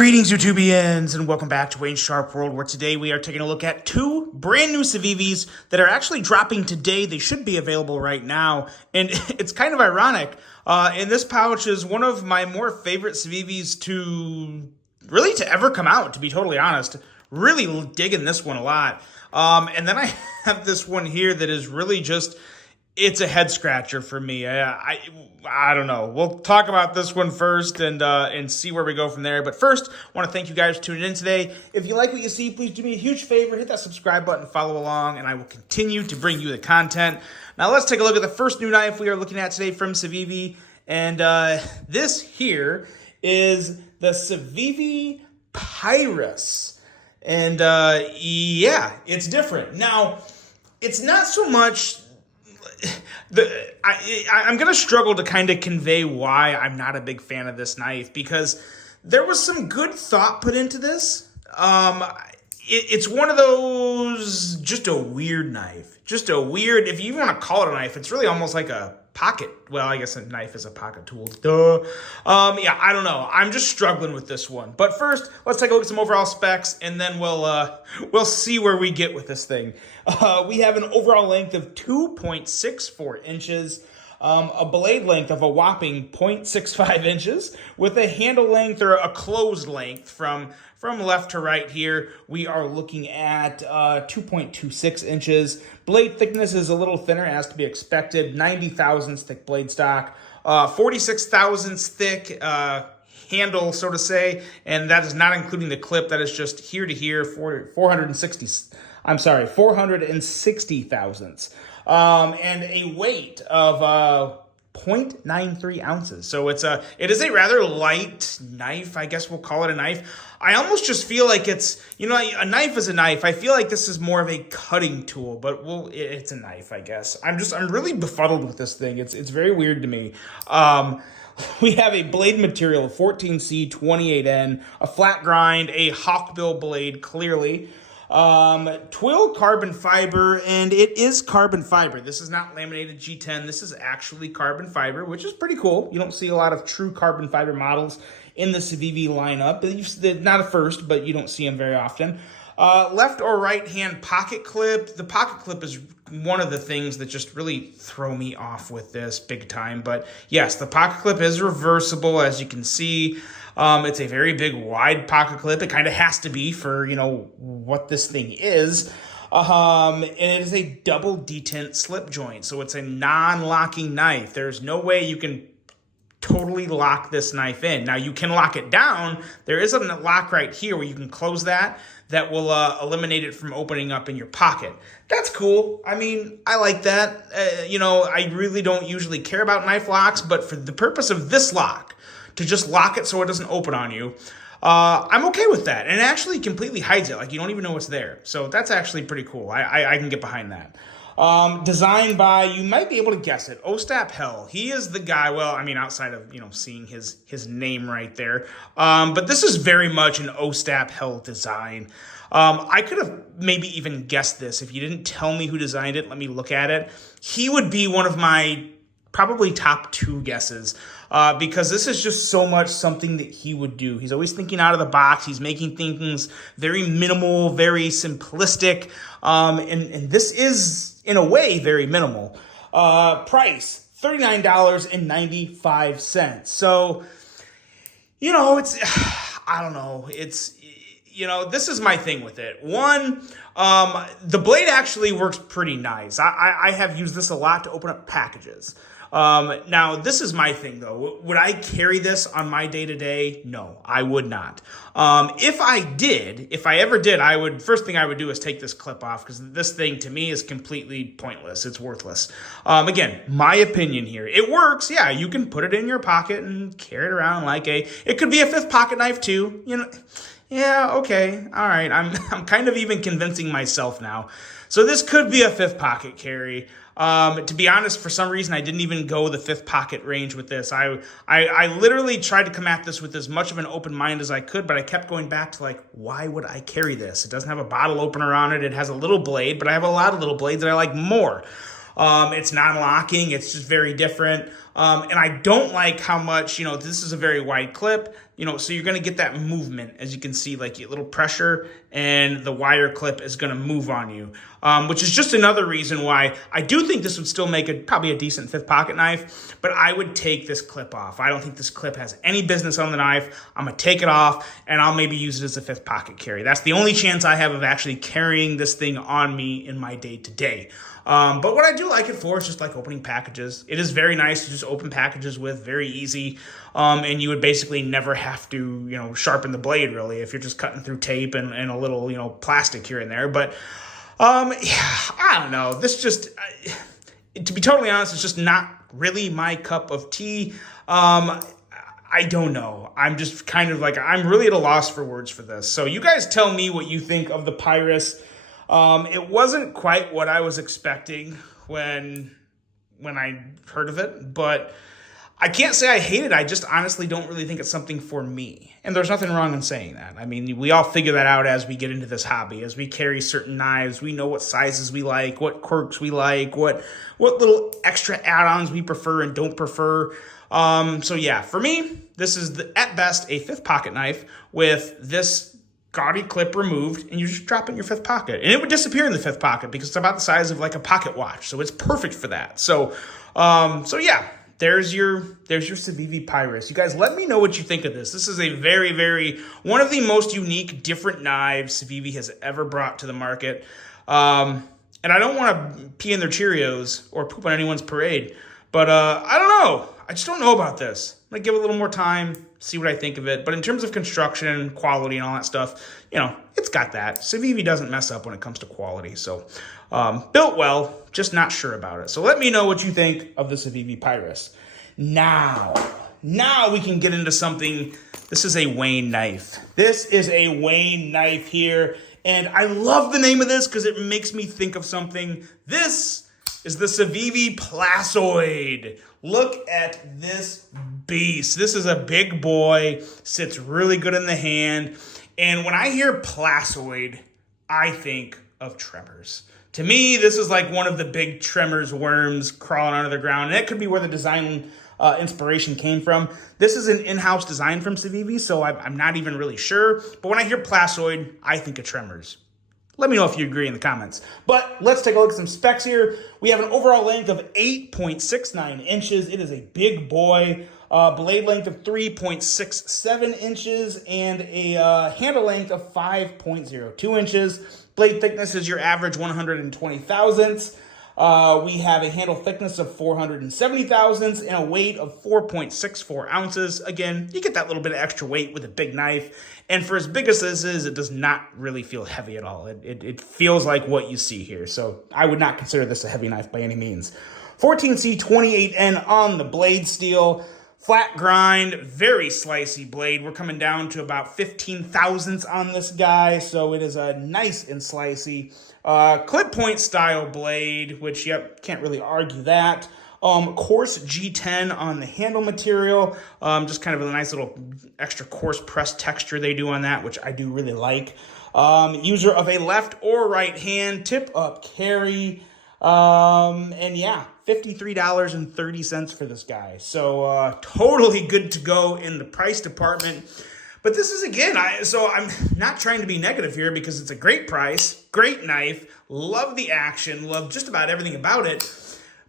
Greetings, YouTubians, and welcome back to Wayne's Sharp World, where today we are taking a look at two brand new Civivis that are actually dropping today. They should be available right now, and it's kind of ironic. And this pouch is one of my more favorite Civivis to ever come out, to be totally honest. Really digging this one a lot. And then I have this one here that is really just... it's a head scratcher for me. I don't know. We'll talk about this one first and see where we go from there. But first, I want to thank you guys for tuning in today. If you like what you see, please do me a huge favor. Hit that subscribe button, follow along, and I will continue to bring you the content. Now, let's take a look at the first new knife we are looking at today from Civivi. And this here is the Civivi Pyrus. And yeah, it's different. Now, it's not so much... I'm going to struggle to kind of convey why I'm not a big fan of this knife, because there was some good thought put into this. It's one of those, just a weird knife. Just a weird, if you even want to call it a knife, it's really almost like a pocket. Well, I guess a knife is a pocket tool. Duh. Yeah, I don't know. I'm just struggling with this one. But first, let's take a look at some overall specs, and then we'll see where we get with this thing. We have an overall length of 2.64 inches, a blade length of a whopping 0.65 inches, with a handle length, or a closed length, from left to right here, we are looking at 2.26 inches. Blade thickness is a little thinner, as to be expected. 90 thousandths thick blade stock, 46 thousandths thick handle, so to say, and that is not including the clip. That is just here to here, 460 thousandths, and a weight of 0.93 ounces. So it is a rather light knife. I guess we'll call it a knife. I almost just feel like it's, a knife is a knife. I feel like this is more of a cutting tool, but it's a knife, I guess. I'm really befuddled with this thing. It's very weird to me. We have a blade material of 14C28N, a flat grind, a hawkbill blade, clearly. Twill carbon fiber, and it is carbon fiber. This is not laminated G10. This is actually carbon fiber, which is pretty cool. You don't see a lot of true carbon fiber models in the Civivi lineup. Not at first, but you don't see them very often. Left or right hand pocket clip. The pocket clip is one of the things that just really throw me off with this big time. But yes, the pocket clip is reversible, as you can see. It's a very big, wide pocket clip. It kind of has to be for, what this thing is. And it is a double detent slip joint. So it's a non-locking knife. There's no way you can totally lock this knife in. Now, you can lock it down. There is a lock right here where you can close that will eliminate it from opening up in your pocket. That's cool. I mean, I like that. I really don't usually care about knife locks, but for the purpose of this lock, to just lock it so it doesn't open on you, I'm okay with that. And it actually completely hides it. Like, you don't even know it's there. So that's actually pretty cool. I can get behind that. Designed by, you might be able to guess it, Ostap Hell. He is the guy, well, I mean, outside of, seeing his name right there. But this is very much an Ostap Hell design. I could have maybe even guessed this. If you didn't tell me who designed it, let me look at it. He would be one of my probably top two guesses, because this is just so much something that he would do. He's always thinking out of the box. He's making things very minimal, very simplistic, and this is, in a way, very minimal. Price, $39.95. So, it's, I don't know, it's... this is my thing with it. One, the blade actually works pretty nice. I have used this a lot to open up packages. Now, this is my thing, though. Would I carry this on my day-to-day? No, I would not. If I ever did, first thing I would do is take this clip off, because this thing, to me, is completely pointless. It's worthless. Again, my opinion here. It works. Yeah, you can put it in your pocket and carry it around like it could be a fifth pocket knife, too. Yeah, okay, all right. I'm kind of even convincing myself now. So this could be a fifth pocket carry. To be honest, for some reason, I didn't even go the fifth pocket range with this. I literally tried to come at this with as much of an open mind as I could, but I kept going back to, why would I carry this? It doesn't have a bottle opener on it. It has a little blade, but I have a lot of little blades that I like more. It's non-locking. It's just very different. And I don't like how much, this is a very wide clip. so you're going to get that movement, as you can see, like a little pressure, and the wire clip is going to move on you, which is just another reason why I do think this would still make probably a decent fifth pocket knife, but I would take this clip off. I don't think this clip has any business on the knife. I'm going to take it off, and I'll maybe use it as a fifth pocket carry. That's the only chance I have of actually carrying this thing on me in my day-to-day. But what I do like it for is just like opening packages. It is very nice to just open packages with, very easy. And you would basically never have to, sharpen the blade really if you're just cutting through tape and a little, plastic here and there. But, I don't know. This just, to be totally honest, it's just not really my cup of tea. I don't know. I'm just kind of I'm really at a loss for words for this. So you guys tell me what you think of the Pyrus. It wasn't quite what I was expecting when I heard of it, but I can't say I hate it. I just honestly don't really think it's something for me. And there's nothing wrong in saying that. I mean, we all figure that out as we get into this hobby. As we carry certain knives, we know what sizes we like, what quirks we like, what little extra add-ons we prefer and don't prefer. So yeah, for me, this is at best a fifth pocket knife with this gaudy clip removed, and you just drop it in your fifth pocket, and it would disappear in the fifth pocket because it's about the size of like a pocket watch, so it's perfect for that. So yeah, there's your Civivi Pyrus. You guys, let me know what you think of this. This is a very, very one of the most unique, different knives Civivi has ever brought to the market. And I don't want to pee in their Cheerios or poop on anyone's parade, but I don't know. I just don't know about this. I'm going to give it a little more time, see what I think of it. But in terms of construction, quality, and all that stuff, it's got that. Civivi doesn't mess up when it comes to quality. So built well, just not sure about it. So let me know what you think of the Civivi Pyrus. Now we can get into something. This is a Wayne knife. This is a Wayne knife here. And I love the name of this because it makes me think of something. This is the Civivi Placoid. Look at this beast. This is a big boy, sits really good in the hand. And when I hear Placoid, I think of tremors. To me, this is like one of the big tremors worms crawling under the ground. And that could be where the design inspiration came from. This is an in-house design from Civivi, so I'm not even really sure. But when I hear Placoid, I think of tremors. Let me know if you agree in the comments. But let's take a look at some specs here. We have an overall length of 8.69 inches. It is a big boy. Blade length of 3.67 inches and a handle length of 5.02 inches. Blade thickness is your average 120 thousandths. We have a handle thickness of 470 thousandths and a weight of 4.64 ounces. Again, you get that little bit of extra weight with a big knife. And for as big as this is, it does not really feel heavy at all. It feels like what you see here. So I would not consider this a heavy knife by any means. 14C28N on the blade steel. Flat grind, very slicey blade. We're coming down to about 15 thousandths on this guy, so it is a nice and slicey. Clip point style blade, which, yep, can't really argue that. Coarse G10 on the handle material. Just kind of a nice little extra coarse press texture they do on that, which I do really like. User of a left or right hand, tip up carry. And yeah, $53.30 for this guy. So totally good to go in the price department. But this is, again, I'm not trying to be negative here because it's a great price, great knife, love the action, love just about everything about it.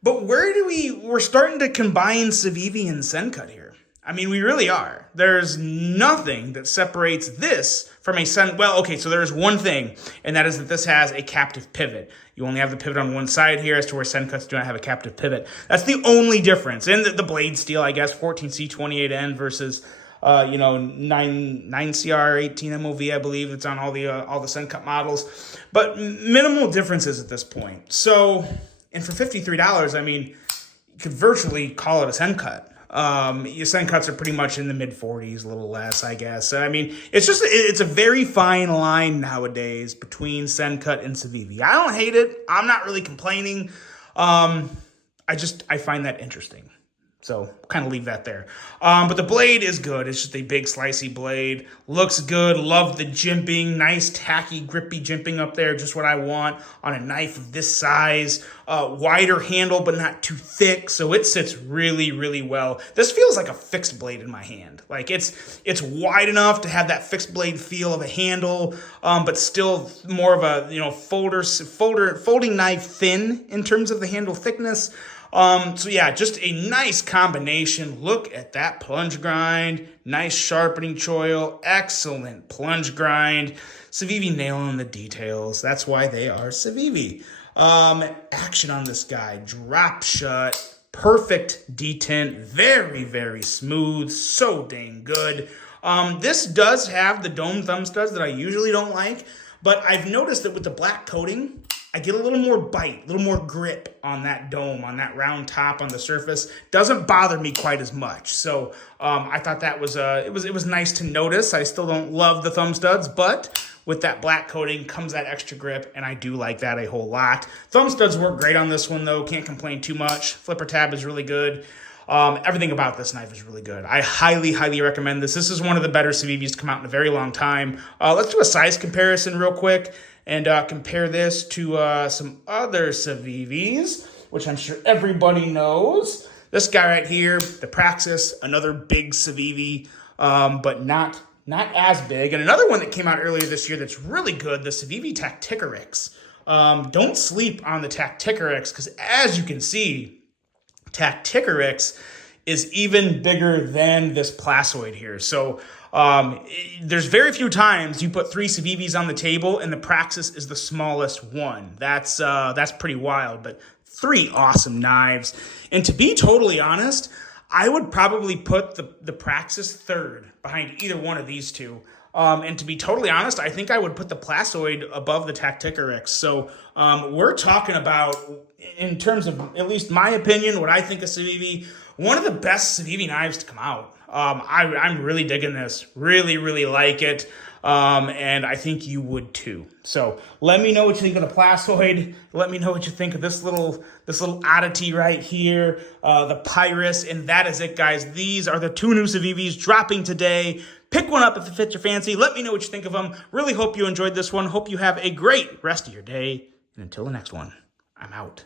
But we're starting to combine Civivi and Sencut here. I mean, we really are. There's nothing that separates this from a well, okay, so there's one thing, and that is that this has a captive pivot. You only have the pivot on one side here as to where Sencuts do not have a captive pivot. That's the only difference. And the blade steel, I guess, 14C28N versus 9CR18 MOV, I believe. It's on all the Sencut models. But minimal differences at this point. So, and for $53, I mean, you could virtually call it a Sencut. Your Sencuts are pretty much in the mid-40s, a little less, I guess. I mean, it's a very fine line nowadays between Sencut and Civivi. I don't hate it. I'm not really complaining. I find that interesting. So kind of leave that there. But the blade is good. It's just a big slicey blade. Looks good. Love the jimping. Nice tacky grippy jimping up there. Just what I want on a knife of this size. Wider handle but not too thick. So it sits really, really well. This feels like a fixed blade in my hand. Like it's wide enough to have that fixed blade feel of a handle, but still more of a folding knife thin in terms of the handle thickness. So yeah, just a nice combination. Look at that plunge grind. Nice sharpening choil. Excellent plunge grind. Civivi nailing the details. That's why they are Civivi. Action on this guy. Drop shut. Perfect detent. Very, very smooth. So dang good. This does have the dome thumb studs that I usually don't like, but I've noticed that with the black coating, I get a little more bite, a little more grip on that dome, on that round top on the surface. Doesn't bother me quite as much. So I thought that was it was nice to notice. I still don't love the thumb studs, but with that black coating comes that extra grip, and I do like that a whole lot. Thumb studs work great on this one though. Can't complain too much. Flipper tab is really good. Everything about this knife is really good. I highly, highly recommend this. This is one of the better Civivis to come out in a very long time. Let's do a size comparison real quick and compare this to some other Civivis, which I'm sure everybody knows. This guy right here, the Praxis, another big Civivi, but not as big. And another one that came out earlier this year that's really good, the Civivi Tacticarix. Don't sleep on the Tacticarix, because as you can see, Tacticarix is even bigger than this Placoid here. So there's very few times you put 3 Civivis on the table and the Praxis is the smallest one. That's pretty wild, but 3 awesome knives. And to be totally honest, I would probably put the Praxis third behind either one of these two. And to be totally honest, I think I would put the Placoid above the Tacticarix. So we're talking about, in terms of at least my opinion, what I think of Civivi, one of the best Civivi knives to come out. I'm really digging this. Really, really like it. And I think you would too. So let me know what you think of the Placoid. Let me know what you think of this little oddity right here, the Pyrus. And that is it, guys. These are the 2 new Civivis dropping today. Pick one up if it fits your fancy. Let me know what you think of them. Really hope you enjoyed this one. Hope you have a great rest of your day. And until the next one, I'm out.